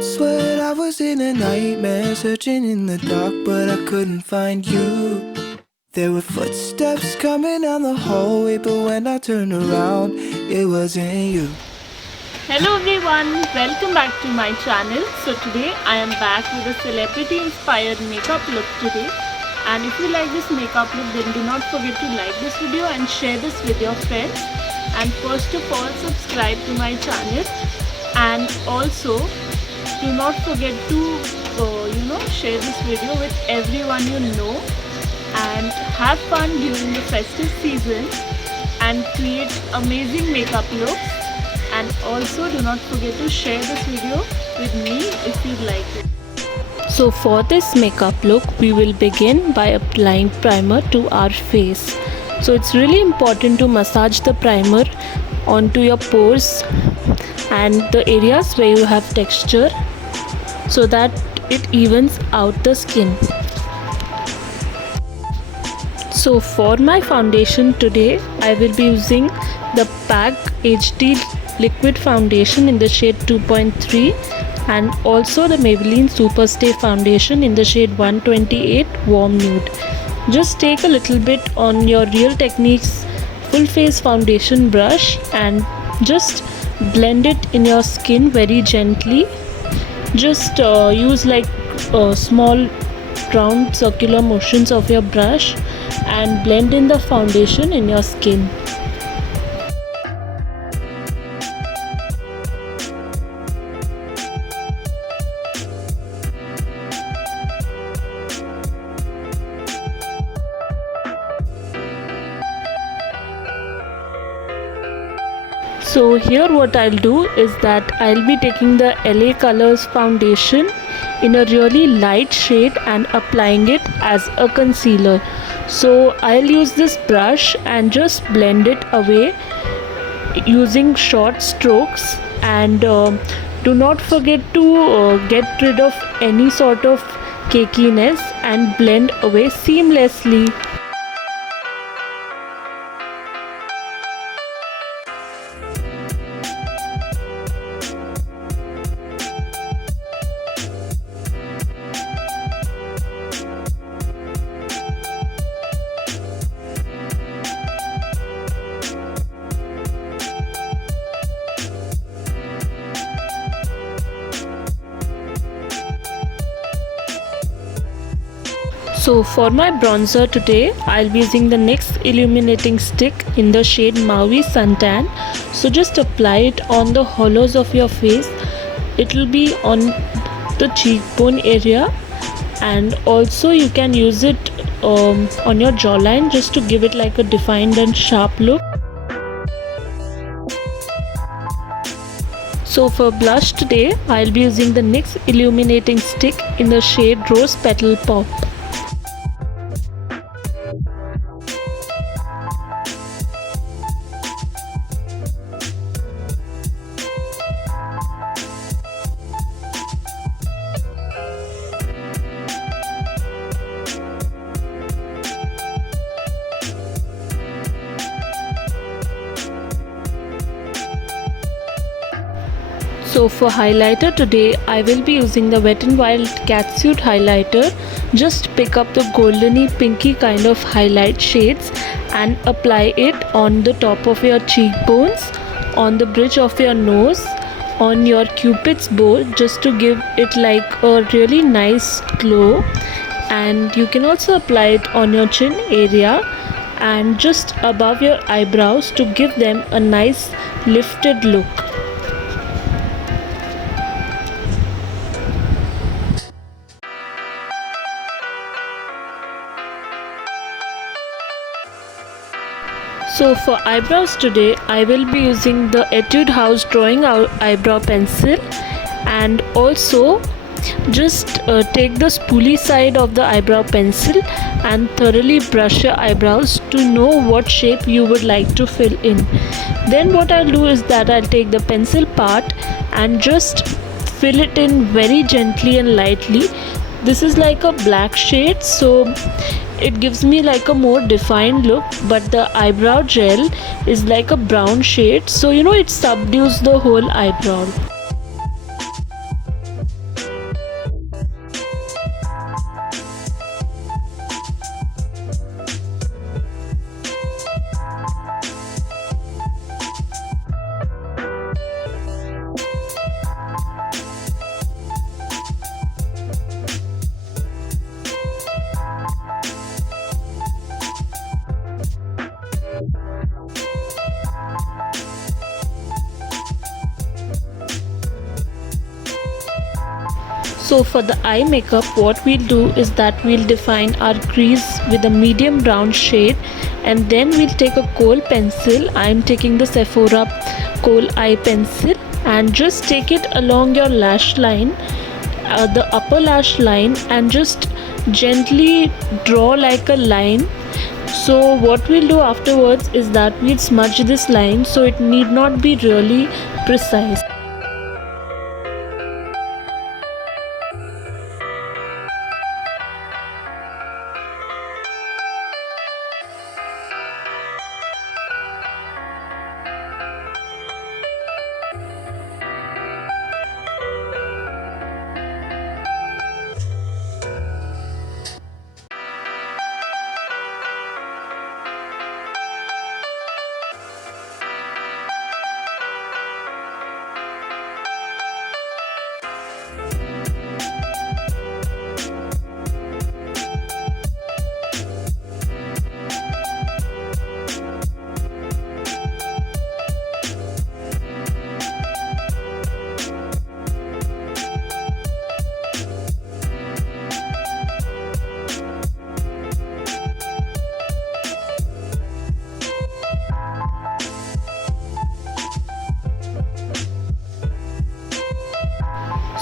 would swear I was in a nightmare, searching in the dark, but I couldn't find you. There were footsteps coming down the hallway, but when I turned around, it wasn't you. Hello everyone, welcome back to my channel. So today I am back with a celebrity inspired makeup look today. And if you like this makeup look, then do not forget to like this video and share this with your friends. And first of all, subscribe to my channel. And also, do not forget to share this video with everyone you know. And have fun during the festive season and create amazing makeup looks. And also do not forget to share this video with me if you like it. So for this makeup look, we will begin by applying primer to our face. So it's really important to massage the primer onto your pores and the areas where you have texture so that it evens out the skin. So for my foundation today, I will be using the Perk HD liquid foundation in the shade 2.3 and also the Maybelline Superstay foundation in the shade 128 warm nude. Just take a little bit on your Real Techniques full face foundation brush and just blend it in your skin very gently. Just use like small round circular motions of your brush and blend in the foundation in your skin. So here what I'll do is that I'll be taking the LA Colors foundation in a really light shade and applying it as a concealer. So I'll use this brush and just blend it away using short strokes, and do not forget to get rid of any sort of cakiness and blend away seamlessly. So for my bronzer today, I'll be using the NYX illuminating stick in the shade Maui Suntan. So just apply it on the hollows of your face. It will be on the cheekbone area, and also you can use it on your jawline just to give it like a defined and sharp look. So for blush today, I'll be using the NYX illuminating stick in the shade Rose Petal Pop. So for highlighter today, I will be using the Wet n Wild Catsuit highlighter. Just pick up the goldeny pinky kind of highlight shades and apply it on the top of your cheekbones, on the bridge of your nose, on your cupid's bow, just to give it like a really nice glow. And you can also apply it on your chin area and just above your eyebrows to give them a nice lifted look. So for eyebrows today, I will be using the Etude House Drawing Eyebrow Pencil, and also just take the spoolie side of the eyebrow pencil and thoroughly brush your eyebrows to know what shape you would like to fill in. Then what I'll do is that I'll take the pencil part and just fill it in very gently and lightly. This is like a black shade, so it gives me like a more defined look, but the eyebrow gel is like a brown shade, so it subdues the whole eyebrow. So for the eye makeup, what we'll do is that we'll define our crease with a medium brown shade, and then we'll take a kohl pencil. I'm taking the Sephora kohl eye pencil, and just take it along your lash line, the upper lash line, and just gently draw like a line. So what we'll do afterwards is that we'll smudge this line, so it need not be really precise.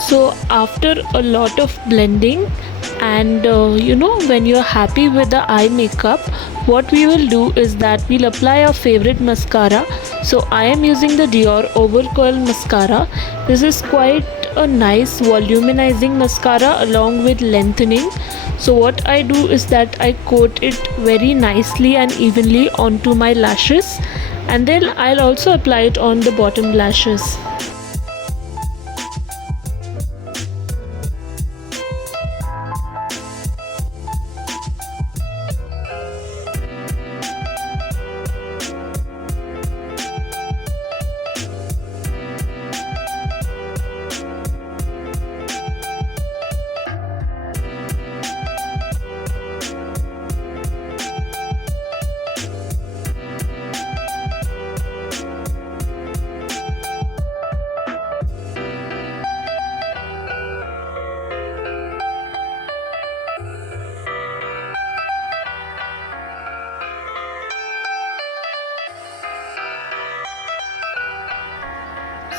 So after a lot of blending, and when you're happy with the eye makeup, what we will do is that we'll apply our favorite mascara. So I am using the Dior Over Curl mascara. This is quite a nice volumizing mascara along with lengthening. So what I do is that I coat it very nicely and evenly onto my lashes, and then I'll also apply it on the bottom lashes.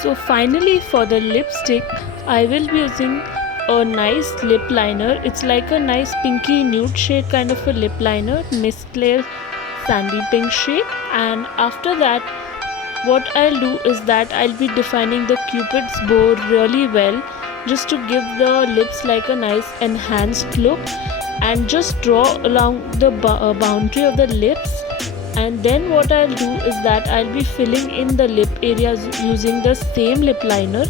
So finally, for the lipstick, I will be using a nice lip liner. It's like a nice pinky nude shade kind of a lip liner, Miss Claire sandy pink shade. And after that, what I'll do is that I'll be defining the cupid's bow really well, just to give the lips like a nice enhanced look, and just draw along the boundary of the lips. And then what I'll do is that I'll be filling in the lip areas using the same lip liner,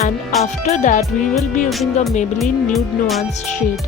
and after that we will be using the Maybelline Nude Nuance shade.